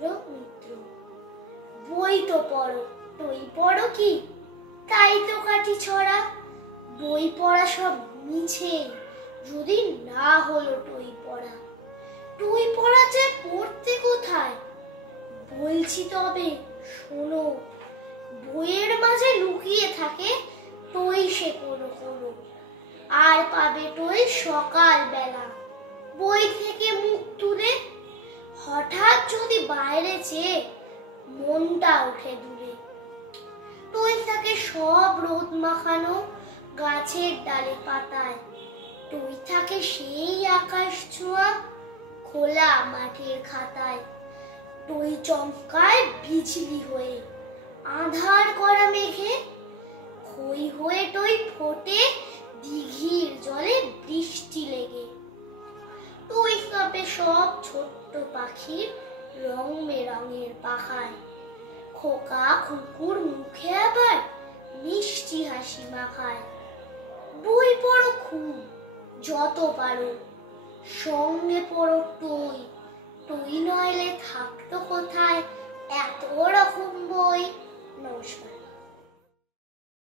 চন্দ্র মিত্র। বই তো পড়ো, টই পড়ো কি? তাই তো কাটি ছড়া। বই পড়া সব মিছে, যদি না হলো টই পড়া। টই পড়া যে পড়তে কোথায়? বলছি তবে শোনো। বইয়ের মাঝে লুকিয়ে থাকে টই সে কোনো কোনো। আর পাবে টই সকাল বেলা বই থেকে মুখ তুলে। হঠাৎ যদি বাইরে চেয়ে মনটা ওঠে দূরে। টই থাকে সব রোদ মাখানো গাছের ডালে পাতায়। টই থাকে সেই আকাশ ছোঁয়া খোলা মাঠের খাতায়। টই চমকায় বিজলি হয়ে আঁধার করা মেঘে। খই হয়ে টই ফোটে দিঘির জলে বৃষ্টি লেগে। টই কাঁপে সব ছোট্ট পাখির রং বেরঙের পাখায়। খোকা কুকুর মুখে আবার মিষ্টি হাসি মাখায়। বই পড়ো খুব, যত পারো, সঙ্গে পড়ো টই। টই নইলে থাকতো কোথায় এত রকম বই। নমস্কার।